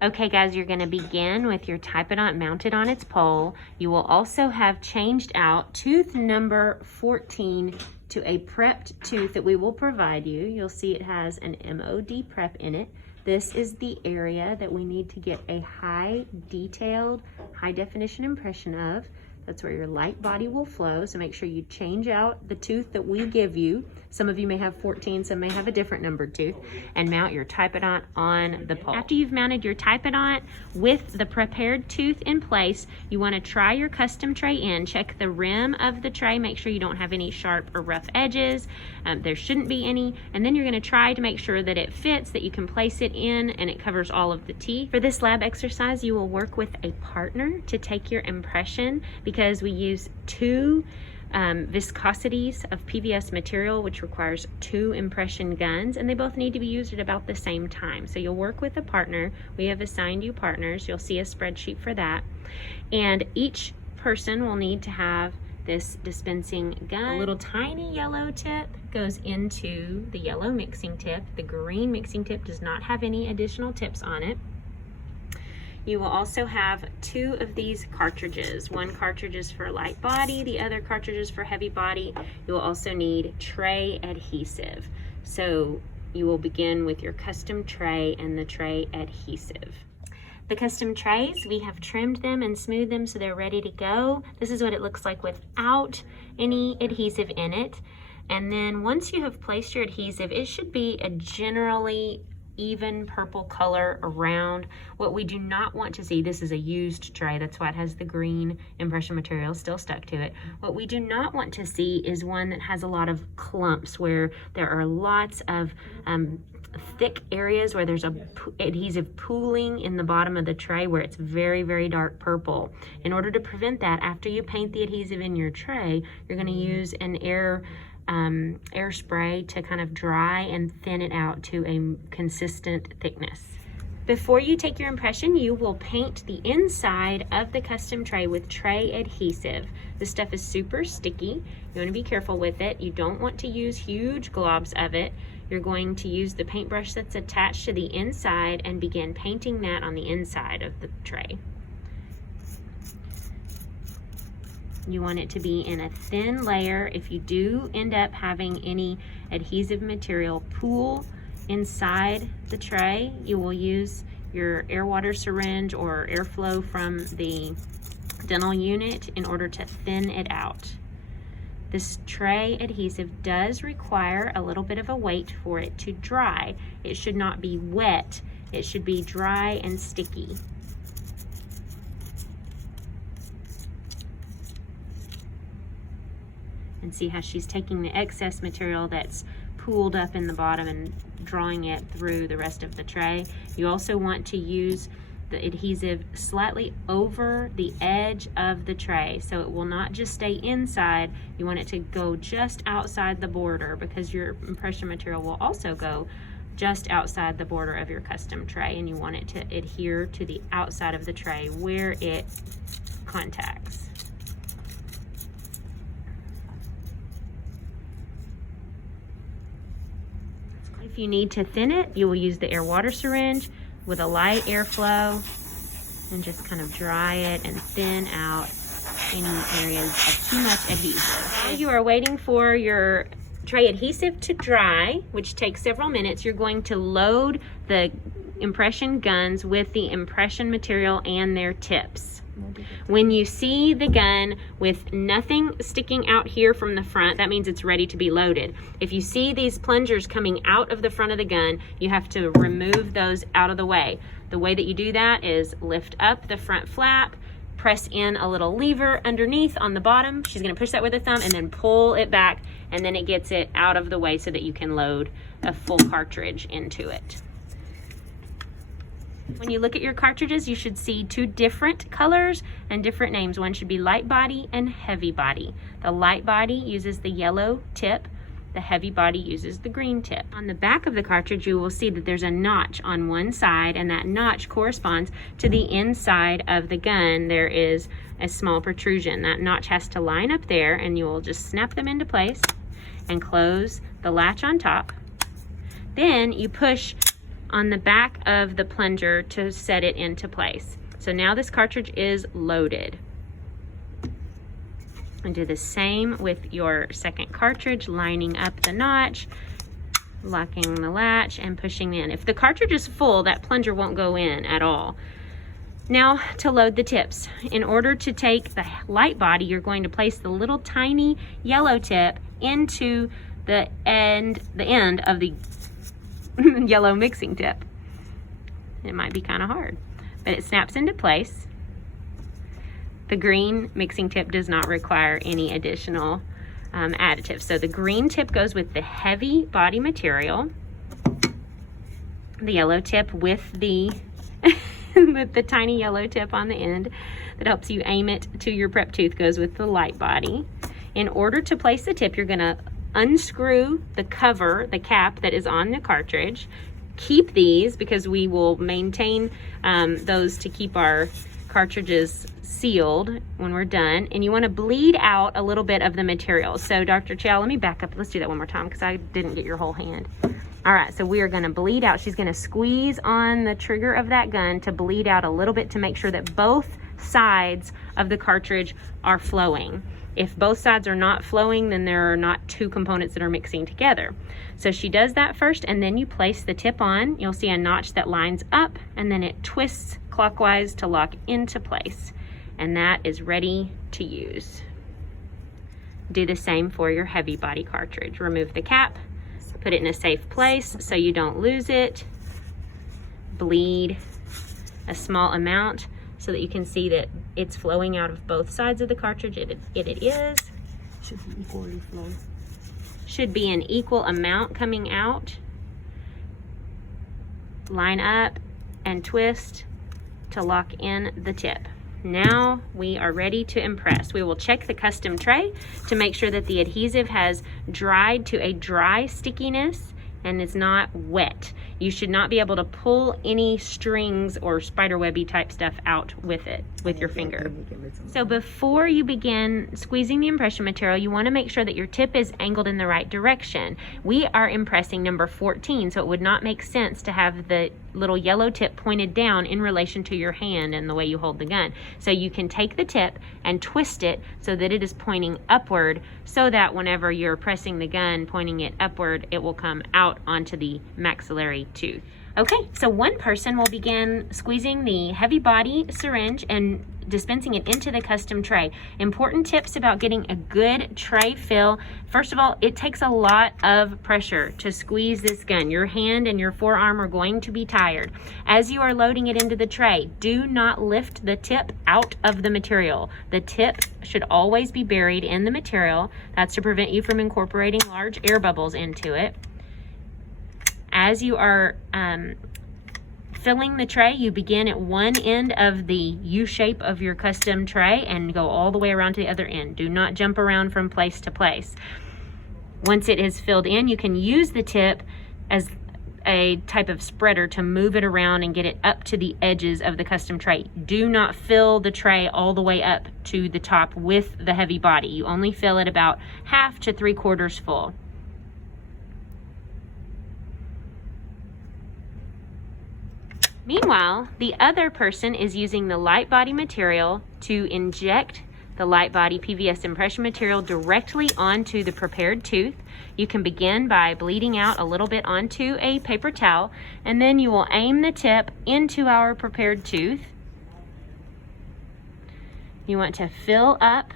Okay guys, you're going to begin with your Typodont mounted on its pole. You will also have changed out tooth number 14 to a prepped tooth that we will provide you. You'll see it has an MOD prep in it. This is the area that we need to get a high detailed, high definition impression of. That's where your light body will flow, so make sure you change out the tooth that we give you. Some of you may have 14, some may have a different numbered tooth, and mount your Typodont on the pole. After you've mounted your Typodont with the prepared tooth in place, you want to try your custom tray in. Check the rim of the tray, make sure you don't have any sharp or rough edges. There shouldn't be any, and then you're going to try to make sure that it fits, that you can place it in and it covers all of the teeth. For this lab exercise, you will work with a partner to take your impression, because we use two viscosities of PVS material, which requires 2 impression guns, and they both need to be used at about the same time. So you'll work with a partner. We have assigned you partners. You'll see a spreadsheet for that. And each person will need to have this dispensing gun. A little tiny yellow tip goes into the yellow mixing tip. The green mixing tip does not have any additional tips on it. You will also have 2 of these cartridges. One cartridge is for light body, the other cartridge is for heavy body. You will also need tray adhesive. So you will begin with your custom tray and the tray adhesive. The custom trays, we have trimmed them and smoothed them so they're ready to go. This is what it looks like without any adhesive in it. And then once you have placed your adhesive, it should be a generally even purple color around. What we do not want to see, this is a used tray, that's why it has the green impression material still stuck to it. What we do not want to see is one that has a lot of clumps, where there are lots of thick areas where there's adhesive pooling in the bottom of the tray where it's very, very dark purple. In order to prevent that, after you paint the adhesive in your tray, you're going to use an air spray to kind of dry and thin it out to a consistent thickness. Before you take your impression, you will paint the inside of the custom tray with tray adhesive. This stuff is super sticky. You want to be careful with it. You don't want to use huge globs of it. You're going to use the paintbrush that's attached to the inside and begin painting that on the inside of the tray. You want it to be in a thin layer. If you do end up having any adhesive material pool inside the tray, you will use your air water syringe or airflow from the dental unit in order to thin it out. This tray adhesive does require a little bit of a wait for it to dry. It should not be wet. It should be dry and sticky. And see how she's taking the excess material that's pooled up in the bottom and drawing it through the rest of the tray. You also want to use the adhesive slightly over the edge of the tray, so it will not just stay inside. You want it to go just outside the border, because your impression material will also go just outside the border of your custom tray, and you want it to adhere to the outside of the tray where it contacts. If you need to thin it, you will use the air water syringe with a light airflow and just kind of dry it and thin out any areas of too much adhesive. While you are waiting for your tray adhesive to dry, which takes several minutes, you're going to load the impression guns with the impression material and their tips. When you see the gun with nothing sticking out here from the front, that means it's ready to be loaded. If you see these plungers coming out of the front of the gun, you have to remove those out of the way. The way that you do that is lift up the front flap, press in a little lever underneath on the bottom. She's going to push that with her thumb and then pull it back, and then it gets it out of the way so that you can load a full cartridge into it. When you look at your cartridges, you should see 2 different colors and different names. One should be light body and heavy body. The light body uses the yellow tip. The heavy body uses the green tip. On the back of the cartridge, you will see that there's a notch on one side, and that notch corresponds to the inside of the gun. There is a small protrusion. That notch has to line up there, and you will just snap them into place and close the latch on top. Then you push on the back of the plunger to set it into place. So now this cartridge is loaded. And do the same with your second cartridge, lining up the notch, locking the latch, and pushing in. If the cartridge is full, that plunger won't go in at all. Now to load the tips. In order to take the light body, you're going to place the little tiny yellow tip into the end of the yellow mixing tip. It might be kind of hard, but it snaps into place. The green mixing tip does not require any additional additives. So the green tip goes with the heavy body material. The yellow tip with the with the tiny yellow tip on the end that helps you aim it to your prep tooth goes with the light body. In order to place the tip, you're going to unscrew the cover, the cap that is on the cartridge. Keep these because we will maintain those to keep our cartridges sealed when we're done. And you want to bleed out a little bit of the material. So Dr. Chow, let me back up. Let's do that one more time because I didn't get your whole hand. All right, so we are going to bleed out. She's going to squeeze on the trigger of that gun to bleed out a little bit to make sure that both sides of the cartridge are flowing. If both sides are not flowing, then there are not two components that are mixing together. So she does that first, and then you place the tip on. You'll see a notch that lines up, and then it twists clockwise to lock into place. And that is ready to use. Do the same for your heavy body cartridge. Remove the cap, put it in a safe place so you don't lose it. Bleed a small amount so that you can see that it's flowing out of both sides of the cartridge. It is. Should be equally flowing. Should be an equal amount coming out. Line up and twist to lock in the tip. Now we are ready to impress. We will check the custom tray to make sure that the adhesive has dried to a dry stickiness and is not wet. You should not be able to pull any strings or spiderwebby type stuff out with it, with your finger. So before you begin squeezing the impression material, you want to make sure that your tip is angled in the right direction. We are impressing number 14, so it would not make sense to have the little yellow tip pointed down in relation to your hand and the way you hold the gun. So you can take the tip and twist it so that it is pointing upward, so that whenever you're pressing the gun, pointing it upward, it will come out onto the maxillary tooth. Okay, so one person will begin squeezing the heavy body syringe and dispensing it into the custom tray. Important tips about getting a good tray fill. First of all, it takes a lot of pressure to squeeze this gun. Your hand and your forearm are going to be tired. As you are loading it into the tray, do not lift the tip out of the material. The tip should always be buried in the material. That's to prevent you from incorporating large air bubbles into it. As you are filling the tray, you begin at one end of the U shape of your custom tray and go all the way around to the other end. Do not jump around from place to place. Once it is filled in, you can use the tip as a type of spreader to move it around and get it up to the edges of the custom tray. Do not fill the tray all the way up to the top with the heavy body. You only fill it about half to 3/4 full. Meanwhile, the other person is using the light body material to inject the light body PVS impression material directly onto the prepared tooth. You can begin by bleeding out a little bit onto a paper towel, and then you will aim the tip into our prepared tooth. You want to fill up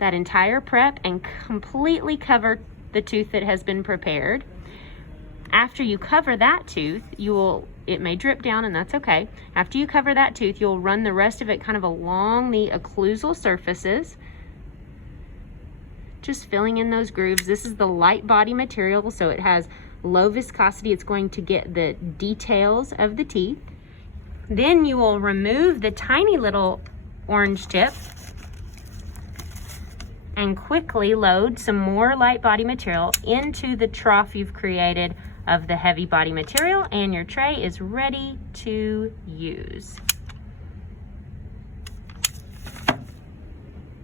that entire prep and completely cover the tooth that has been prepared. After you cover that tooth, it may drip down, and that's okay. After you cover that tooth, you'll run the rest of it kind of along the occlusal surfaces, just filling in those grooves. This is the light body material, so it has low viscosity. It's going to get the details of the teeth. Then you will remove the tiny little orange tip and quickly load some more light body material into the trough you've created of the heavy body material, and your tray is ready to use.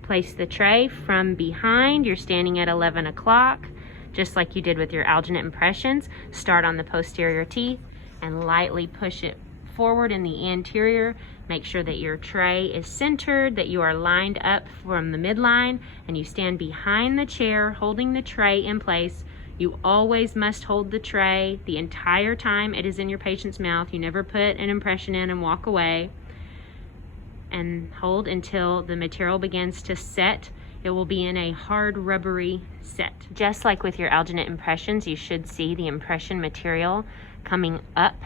Place the tray from behind. You're standing at 11 o'clock, just like you did with your alginate impressions. Start on the posterior teeth and lightly push it forward in the anterior. Make sure that your tray is centered, that you are lined up from the midline, and you stand behind the chair holding the tray in place. You always must hold the tray the entire time it is in your patient's mouth. You never put an impression in and walk away. And hold until the material begins to set. It will be in a hard rubbery set. Just like with your alginate impressions, you should see the impression material coming up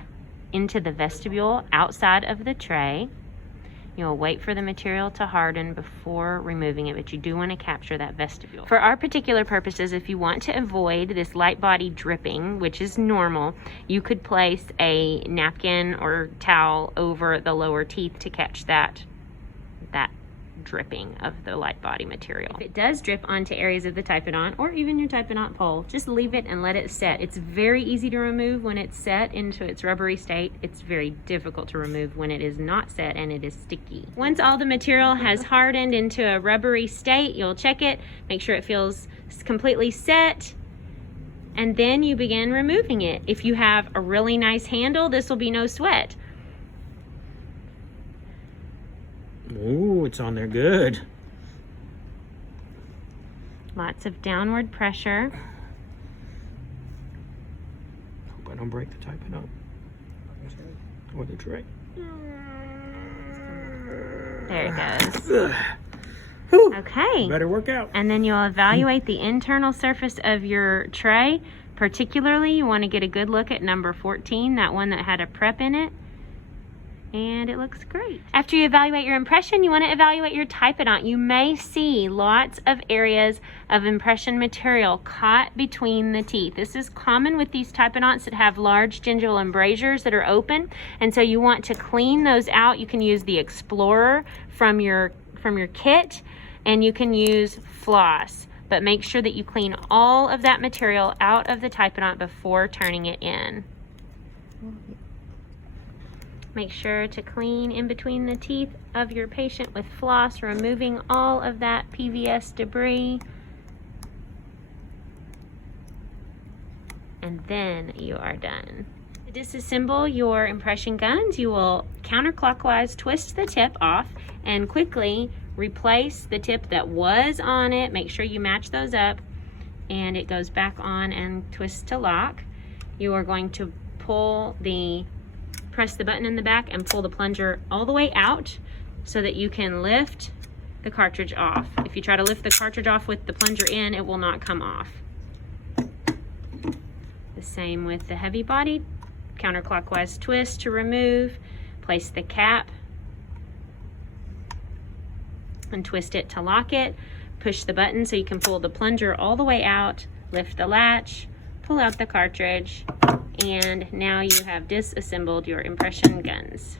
into the vestibule outside of the tray. You'll wait for the material to harden before removing it, but you do want to capture that vestibule. For our particular purposes, if you want to avoid this light body dripping, which is normal, you could place a napkin or towel over the lower teeth to catch that dripping of the light body material. If it does drip onto areas of the Typodont or even your Typodont pole, just leave it and let it set. It's very easy to remove when it's set into its rubbery state. It's very difficult to remove when it is not set and it is sticky. Once all the material has hardened into a rubbery state, you'll check it, make sure it feels completely set, and then you begin removing it. If you have a really nice handle, this will be no sweat. Ooh, it's on there good. Lots of downward pressure. Hope I don't break the Typodont. Or the tray. There it goes. Whew. Okay. Better work out. And then you'll evaluate the internal surface of your tray. Particularly, you want to get a good look at number 14, that one that had a prep in it. And it looks great. After you evaluate your impression, you want to evaluate your Typodont. You may see lots of areas of impression material caught between the teeth. This is common with these Typodonts that have large gingival embrasures that are open, and so you want to clean those out. You can use the Explorer from your kit, and you can use floss, but make sure that you clean all of that material out of the Typodont before turning it in. Make sure to clean in between the teeth of your patient with floss, removing all of that PVS debris. And then you are done. To disassemble your impression guns, you will counterclockwise twist the tip off and quickly replace the tip that was on it. Make sure you match those up, and it goes back on and twists to lock. You are going to press the button in the back and pull the plunger all the way out so that you can lift the cartridge off. If you try to lift the cartridge off with the plunger in, it will not come off. The same with the heavy body. Counterclockwise twist to remove, place the cap and twist it to lock it. Push the button so you can pull the plunger all the way out, lift the latch, pull out the cartridge, and now you have disassembled your impression guns.